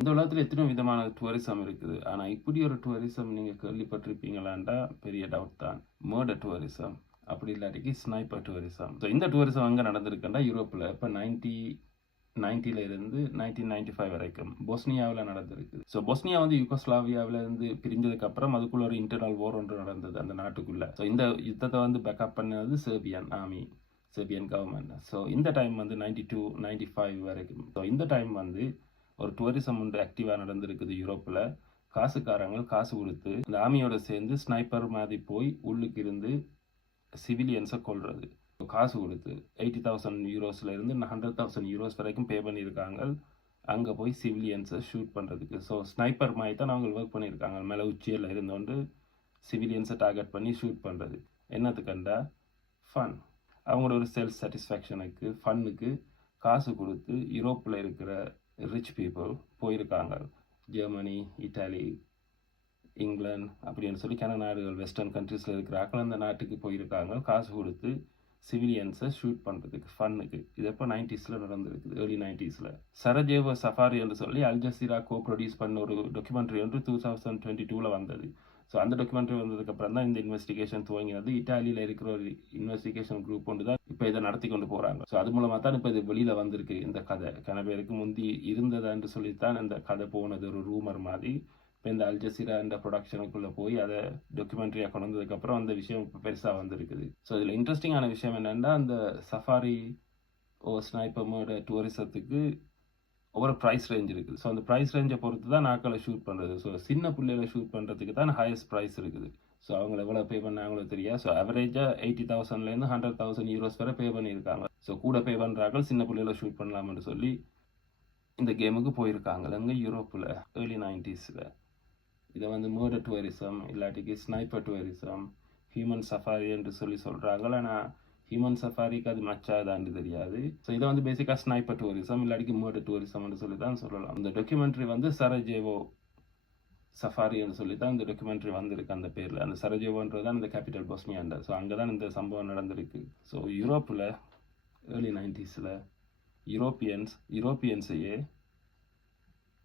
இந்த உலகத்தில் எத்தனை விதமான டூரிசம் இருக்குது? ஆனால் இப்படி ஒரு டூரிசம் நீங்கள் கேள்விப்பட்டிருப்பீங்களான்டா பெரிய டவுட் தான். மேர்டர் டூரிசம் அப்படி இல்லாட்டிக்கு ஸ்னைப்பர் டூரிசம் ஸோ இந்த டூரிசம் அங்கே நடந்திருக்குன்னா யூரோப்பில். இப்போ நைன்டி நைன்டில இருந்து நைன்டீன் நைன்டி ஃபைவ் வரைக்கும் பொஸ்னியாவில் நடந்திருக்கு ஸோ பொஸ்னியா வந்து யூகோஸ்லாவியாவில் இருந்து பிரிஞ்சதுக்கு அப்புறம் அதுக்குள்ள ஒரு இன்டர்னல் ஓர் ஒன்று நடந்தது அந்த நாட்டுக்குள்ள. ஸோ இந்த யுத்தத்தை வந்து பேக்கப் பண்ணது Serbian army Serbian government so இந்த டைம் வந்து நைன்டி டூ நைன்டி ஃபைவ் வரைக்கும். ஸோ இந்த டைம் வந்து ஒரு டூரிசம் ஒன்று ஆக்டிவாக நடந்திருக்குது யூரோப்பில். காசுக்காரங்க காசு கொடுத்து அந்த ஆமியோட சேர்ந்து ஸ்னைப்பர் மாதிரி போய் உள்ளுக்கு இருந்து சிவிலியன்ஸை கொள்வது காசு கொடுத்து எயிட்டி தௌசண்ட் யூரோஸில் இருந்து ஹண்ட்ரட் தௌசண்ட் யூரோஸ் வரைக்கும் பே பண்ணியிருக்காங்க. அங்கே போய் சிவிலியன்ஸை ஷூட் பண்ணுறதுக்கு ஸோ ஸ்னைப்பர் மாதிரி தான் அவங்க ஒர்க் பண்ணியிருக்காங்க. மேலே உச்சியில் இருந்தோண்டு சிவிலியன்ஸை டார்கெட் பண்ணி ஷூட் பண்ணுறது என்னத்துக்கண்டா ஃபன் அவங்களோட ஒரு செல்ஃப் சாட்டிஸ்ஃபேக்ஷனுக்கு ஃபன்னுக்கு காசு கொடுத்து யூரோப்பில் இருக்கிற ரிச் பீப்புள் போயிருக்காங்க. ஜெர்மனி இட்டாலி இங்கிலாந்து அப்படின்னு சொல்லி கன நாடுகள் வெஸ்டர்ன் கண்ட்ரீஸில் இருக்கிறார்கள் அந்த நாட்டுக்கு போயிருக்காங்க. காசு கொடுத்து சிவிலியன்ஸை ஷூட் பண்ணுறதுக்கு ஃபன்னுக்கு இது எப்போ நைன்டிஸில் நடந்திருக்குது ஏர்லி நைன்டிஸில் சரஜேவ சஃபாரி என்று சொல்லி அல் ஜசீரா கோ ப்ரொடியூஸ் பண்ண ஒரு டாக்குமெண்ட்ரி ஒன்று டூ தௌசண்ட் டுவெண்ட்டி டூவில் வந்தது. ஸோ அந்த டாக்குமெண்ட்ரி வந்ததுக்கப்புறம் தான் இந்த இன்வெஸ்டிகேஷன் துவங்கினது. இட்டாலியில் இருக்கிற ஒரு இன்வெஸ்டிகேஷன் குரூப் ஒன்று தான் இப்போ இதை நடத்தி கொண்டு போகிறாங்க ஸோ அது மூலமாக தான் இப்போ இது வெளியில் வந்திருக்கு. இந்த கதை. கணபேருக்கு முந்தி இருந்ததான்னு சொல்லித்தான் இந்த கதை போனது ஒரு ரூமர் மாதிரி. இப்போ இந்த அல்ஜசீரா இந்த ப்ரொடக்ஷனுக்குள்ளே போய் அதை டாக்குமெண்ட்ரியாக கொண்டு வந்ததுக்கப்புறம் அந்த விஷயம் இப்போ பெருசாக வந்திருக்குது. ஸோ இதில் இன்ட்ரெஸ்டிங்கான விஷயம் என்னென்னா அந்த சஃபாரி ஓ ஸ்னைப்பமோட டூரிசத்துக்கு ஒவ்வொரு ப்ரைஸ் ரேஞ்ச் இருக்குது. ஸோ அந்த ப்ரைஸ் ரேஞ்சை பொறுத்து தான் நாக்களை ஷூட் பண்ணுறது ஸோ சின்ன பிள்ளைகளை ஷூட் பண்ணுறதுக்கு தான் ஹையஸ்ட் ப்ரைஸ் இருக்குது ஸோ அவங்க எவ்வளோ பே பண்ணாங்களோ தெரியாது ஸோ அவரேஜாக எயிட்டி தௌசண்ட்லேருந்து ஹண்ட்ரட் தௌசண்ட் யூரோஸ் வரை பே பண்ணியிருக்காங்க. ஸோ கூட பே பண்ணுறாங்க சின்ன பிள்ளைகளை ஷூட் பண்ணலாம்னு சொல்லி இந்த கேமுக்கு போயிருக்காங்க. அங்கே யூரோப்பில் ஏர்லி நைன்டிஸில் இதை வந்து மேர்டர் டூரிசம் இல்லாட்டிக்கு ஸ்னைப்பர் டூரிசம் ஹியூமன் சஃபாரி என்று சொல்லி சொல்கிறாங்க ஆனால் ஹியூமன் சஃபாரிக்கு அது மச்சாதான்னு தெரியாது. ஸோ இதை வந்து பேசிக்காக ஸ்னைப்பர் டூரிசம் இல்லாடிக்கு மேர்டர் டூரிசம்னு சொல்லி தான் சொல்லலாம். இந்த டாக்குமெண்ட்ரி வந்து சரஜேவோ சஃபாரின்னு சொல்லி தான் இந்த டாக்குமெண்ட்ரி வந்திருக்கு அந்த பேரில். அந்த சரஜேவோன்றது தான் இந்த கேபிட்டல் பொஸ்னியாண்ட ஸோ அங்கே தான் இந்த சம்பவம் நடந்திருக்கு. ஸோ யூரோப்பில் ஏர்லி நைன்டிஸில் யூரோப்பியன்ஸ் யூரோப்பியன்ஸையே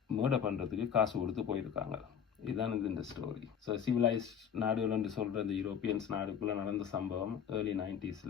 மேர்டர் பண்ணுறதுக்கு காசு கொடுத்து போயிருக்காங்க. இதுதான் இது இந்த ஸ்டோரி ஸோ சிவிலைஸ்ட் நாடுகள் என்று சொல்கிற இந்த யூரோப்பியன்ஸ் நாடுக்குள்ளே நடந்த சம்பவம் ஏர்லி நைன்டிஸில்